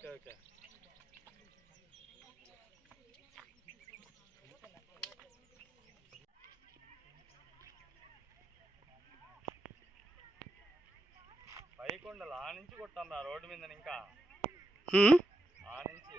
Okay okay పైకొండలు ఆ నుంచి కొట్టాను ఆ రోడ్డు మీద ఇంకా. ఆ నుంచి.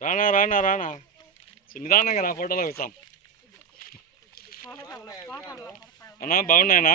రానా రానా రానా. నిదానంగా రా ఫోటోలో వచ్చాం అన్నా బాగున్నాయనా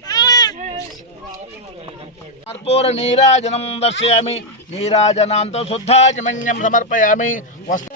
कर्पूर नीराजनम दर्शयामि। नीराजनांत शुद्धाचमन्यम समर्पयामि। वस्त्र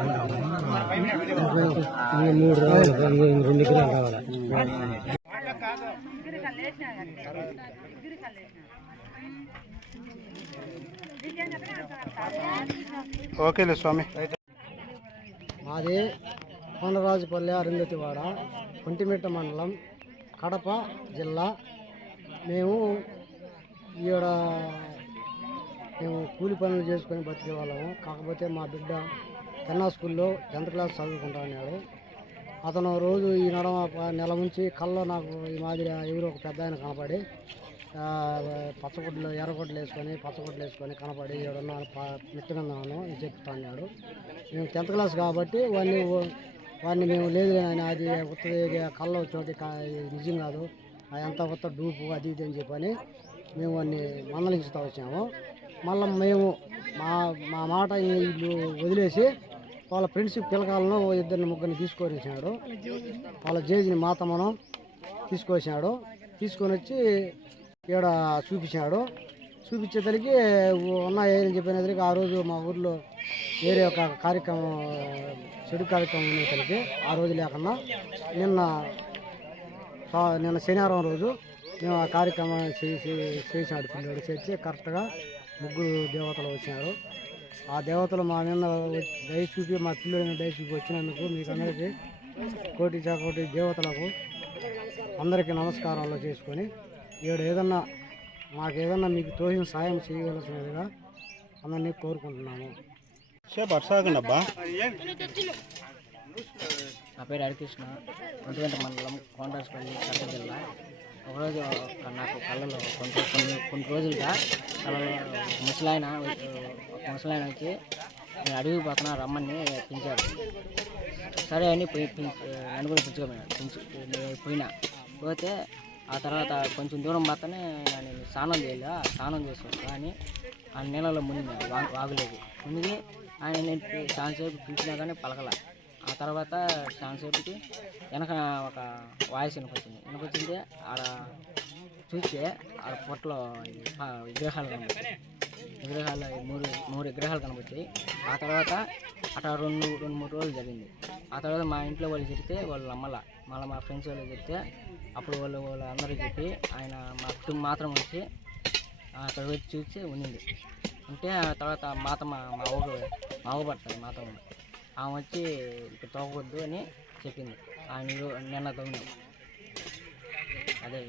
మూడు నీరాజనాంతో రెండు సమర్పయామి కావాలి ఓకేలే స్వామి. మాది కోనరాజుపల్లె అరుంధతివాడ కుంటిమిట్ట మండలం కడప జిల్లా. మేము ఈడ మేము కూలి పనులు చేసుకొని బతికే వాళ్ళము. కాకపోతే మా బిడ్డ కన్నా స్కూల్లో టెన్త్ క్లాస్ చదువుకుంటాడు అతను రోజు ఈ నడమ నెల నుంచి కళ్ళలో నాకు ఈ మాదిరి ఎవరు ఒక పెద్ద ఆయన కనపడి పచ్చగొడ్లు పచ్చగుడ్లు ఎర్రగుడ్లు వేసుకొని పచ్చగుడ్లు వేసుకొని కనపడి ఏడన్నా మిట్ట మీద ఉన్నాను అని చెప్తా అన్నాడు మేము టెన్త్ క్లాస్ కాబట్టి వాడిని వాడిని మేము లేదు ఆయన అది ఉత్తది కళ్ళ చోటి నిజం కాదు. ఎంత కొత్త డూపు అది ఇది అని చెప్పని మేము వాడిని మందలించుతూ వచ్చాము. మళ్ళీ మేము మా మా మాట వీళ్ళు వదిలేసి వాళ్ళ ఫ్రెండ్షిప్ పిల్లకాలను ఇద్దరిని ముగ్గురిని తీసుకొచ్చినాడు వాళ్ళ జేజిని మాతమ్మను తీసుకొచ్చినాడు. తీసుకొని వచ్చి ఈడ చూపించాడు చూపించేసరికి ఉన్నాయని చెప్పినసరికి ఆ రోజు మా ఊర్లో వేరే ఒక కార్యక్రమం చెడు కార్యక్రమం ఉండేసరికి ఆ రోజు లేకుండా నిన్న నిన్న శనివారం రోజు మేము ఆ కార్యక్రమం చేసి చేసినాడు పిల్లడు. చేసి కరెక్ట్గా ముగ్గురు దేవతలు వచ్చినారు. ఆ దేవతలు మా నిన్న దయ చూపి మా పిల్లలు దయ చూపి వచ్చినందుకు మీకు అందరికీ కోటి కోటి దేవతలకు అందరికీ నమస్కారాలు చేసుకొని ఈడు ఏదన్నా మాకు ఏదన్నా మీకు తోచిన సాయం చేయవలసినదిగా అందరినీ కోరుకుంటున్నాము. అబ్బా. నా పేరు హరికృష్ణ. ఒంటిగంట మండలం కోనరాజపల్లి కడప జిల్లా. ఒకరోజు ఒక నాకు కళ్ళలో కొంత కొన్ని కొన్ని రోజులుగా కళ్ళలో ముసలాయన ముసలాయన వచ్చి నేను అడవికి పోతున్నా రమ్మని పెంచాడు సరే అని పోయి నన్ను కూడా పెంచుకోమన్నాడు పెంచు నేను పోయినా. పోతే ఆ తర్వాత కొంచెం దూరం పక్కనే నేను స్నానం చేయలే స్నానం చేసి కానీ అని ఆ నీళ్ళలో మునిగి వా వాగులేదు. మునిగి ఆయన నేను చాలాసేపు పిలిచినా కానీ పలకల. ఆ తర్వాత చాలాసేపుకి వెనక ఒక వాయిస్ వినకొచ్చింది వినకొచ్చింది ఆడ చూస్తే ఆడ పొట్టలో విగ్రహాలు కనబడుతుంది విగ్రహాలు మూడు మూడు విగ్రహాలు కనబడ్డాయి. ఆ తర్వాత అట్లా రెండు రెండు మూడు రోజులు జరిగింది. ఆ తర్వాత మా ఇంట్లో వాళ్ళు చెప్తే వాళ్ళు నమ్మల. మళ్ళీ మా ఫ్రెండ్స్ వాళ్ళు చెప్తే అప్పుడు వాళ్ళు వాళ్ళు అందరూ చెప్పి ఆయన మా కుటుంబం మాత్రం వచ్చి అక్కడ వచ్చి చూసి ఉండింది. ఉంటే ఆ తర్వాత మాతమ్మ మా ఊరు మా ఊరు పడుతుంది మాతమ్మ ఆమె వచ్చి ఇక్కడ తోగొద్దు అని చెప్పింది. ఆయన ఈరో- నిన్న తవ్వినాం అదే.